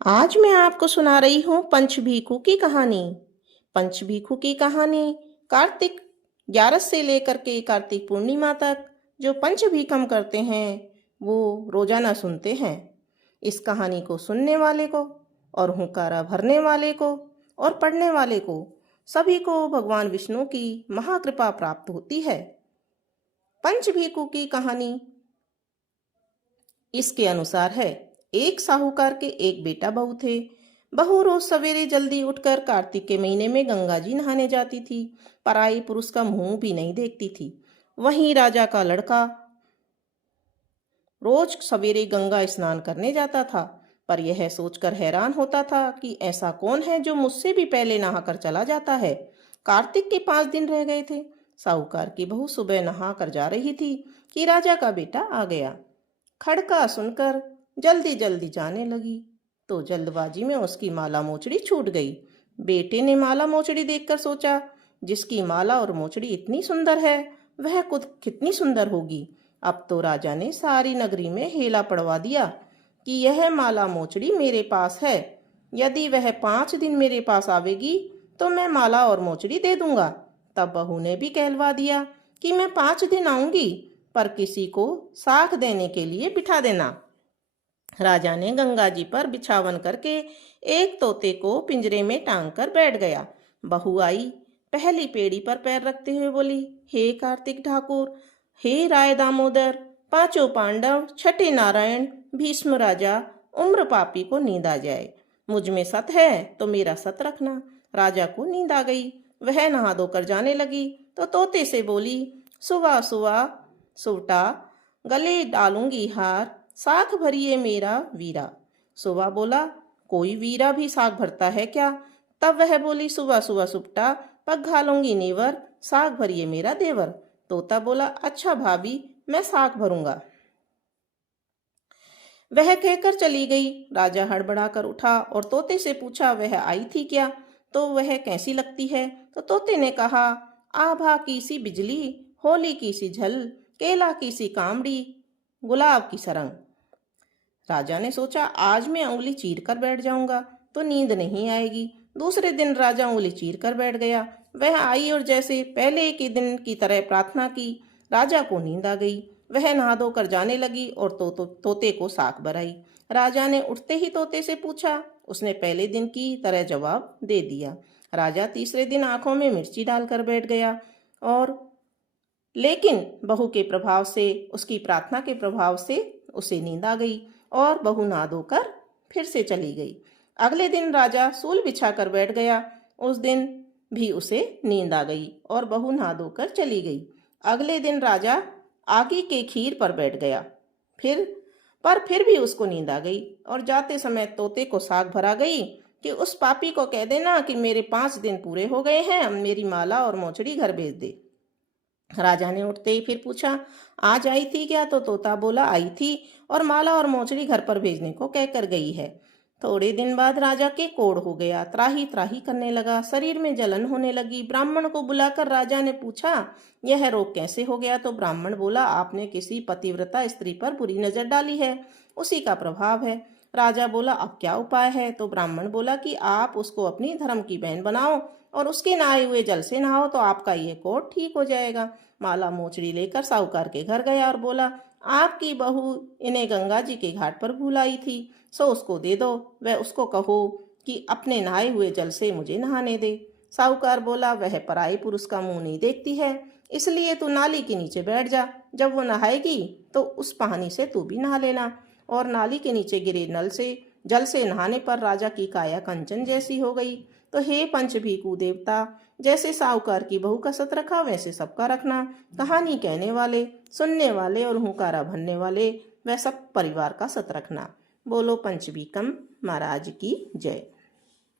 आज मैं आपको सुना रही हूँ पंचभीखू की कहानी। पंचभीखू की कहानी कार्तिक 11 से लेकर के कार्तिक पूर्णिमा तक जो पंचभीखम करते हैं वो रोजाना सुनते हैं। इस कहानी को सुनने वाले को और हुंकारा भरने वाले को और पढ़ने वाले को सभी को भगवान विष्णु की महाकृपा प्राप्त होती है। पंचभीखू की कहानी इसके अनुसार है। एक साहूकार के एक बेटा बहू थे। बहू रोज सवेरे जल्दी उठकर कार्तिक के महीने में गंगा जी नहाने जाती थी। पराई पुरुष का मुंह भी नहीं देखती थी। वहीं राजा का लड़का रोज सवेरे गंगा स्नान करने जाता था, पर यह सोचकर हैरान होता था कि ऐसा कौन है जो मुझसे भी पहले नहाकर चला जाता है। कार्तिक के 5 दिन रह गए थे। साहूकार की बहू सुबह नहा कर जा रही थी कि राजा का बेटा आ गया। खड़का सुनकर जल्दी जल्दी जाने लगी तो जल्दबाजी में उसकी माला मोचड़ी छूट गई। बेटे ने माला मोचड़ी देखकर सोचा, जिसकी माला और मोचड़ी इतनी सुंदर है वह खुद कितनी सुंदर होगी। अब तो राजा ने सारी नगरी में हेला पड़वा दिया कि यह माला मोचड़ी मेरे पास है। यदि वह 5 दिन मेरे पास आवेगी तो मैं माला और मोचड़ी दे दूंगा। तब बहू ने भी कहलवा दिया कि मैं 5 दिन आऊंगी, पर किसी को साख देने के लिए बिठा देना। राजा ने गंगा जी पर बिछावन करके एक तोते को पिंजरे में टांग कर बैठ गया। बहू आई, पहली पेड़ी पर पैर रखते हुए बोली, हे कार्तिक ठाकुर, हे राय दामोदर, 5 पांडव, छठे नारायण, भीष्म राजा, उम्र पापी को नींद आ जाए। मुझ में सत है तो मेरा सत रखना। राजा को नींद आ गई। वह नहा धोकर जाने लगी तो तोते से बोली, सुबह सुबह सुवटा, गले डालूंगी हार, साख भरिए मेरा वीरा। सुबह बोला, कोई वीरा भी साख भरता है क्या? तब वह बोली, सुबह सुबह सुपटा, पग घालूंगी नेवर, साख भरिए मेरा देवर। तोता बोला, अच्छा भाभी, मैं साख भरूंगा। वह कहकर चली गई। राजा हड़बड़ाकर उठा और तोते से पूछा, वह आई थी क्या? तो वह कैसी लगती है? तो तोते ने कहा, आभा की सी बिजली, होली की सी झल, केला की सी कामड़ी, गुलाब की सरंग। राजा ने सोचा, आज मैं उंगली चीर कर बैठ जाऊंगा तो नींद नहीं आएगी। दूसरे दिन राजा उंगली चीर कर बैठ गया। वह आई और जैसे पहले के दिन की तरह प्रार्थना की। राजा को नींद आ गई। वह नहा धोकर जाने लगी और तोते को साख भराई। राजा ने उठते ही तोते से पूछा। उसने पहले दिन की तरह जवाब दे दिया। राजा तीसरे दिन आंखों में मिर्ची डालकर बैठ गया और लेकिन बहू के प्रभाव से, उसकी प्रार्थना के प्रभाव से उसे नींद आ गई और बहू नहा धोकर फिर से चली गई। अगले दिन राजा सूल बिछा कर बैठ गया। उस दिन भी उसे नींद आ गई और बहू नहा धोकर चली गई। अगले दिन राजा आगे के खीर पर बैठ गया, फिर भी उसको नींद आ गई और जाते समय तोते को साग भरा गई कि उस पापी को कह देना कि मेरे 5 दिन पूरे हो गए हैं, मेरी माला और मोचड़ी घर भेज दे। राजा ने उठते ही फिर पूछा, आज आई थी क्या? तो तोता बोला, आई थी और माला और मोचड़ी घर पर भेजने को कहकर गई है। थोड़े दिन बाद राजा के कोढ़ हो गया, त्राही त्राही करने लगा, शरीर में जलन होने लगी। ब्राह्मण को बुलाकर राजा ने पूछा, यह रोग कैसे हो गया? तो ब्राह्मण बोला, आपने किसी पतिव्रता स्त्री पर बुरी नजर डाली है, उसी का प्रभाव है। राजा बोला, अब क्या उपाय है? तो ब्राह्मण बोला कि आप उसको अपनी धर्म की बहन बनाओ और उसके नहाए हुए जल से नहाओ तो आपका ये कोढ़ ठीक हो जाएगा। माला मोचड़ी लेकर साहूकार के घर गया और बोला, आपकी बहू इन्हें गंगा जी के घाट पर भूल आई थी, सो उसको दे दो। वह उसको कहो कि अपने नहाए हुए जल से मुझे नहाने दे। साहूकार बोला, वह पराई पुरुष का मुंह नहीं देखती है, इसलिए तू नाली के नीचे बैठ जा। जब वो नहाएगी तो उस पानी से तू भी नहा लेना। और नाली के नीचे गिरे जल से नहाने पर राजा की काया कंचन जैसी हो गई। तो हे पंचभीखू देवता, जैसे साहूकार की बहू का सत रखा वैसे सबका रखना। कहानी कहने वाले, सुनने वाले और हुंकारा भरने वाले, वह सब परिवार का सत रखना। बोलो पंचभीखम महाराज की जय।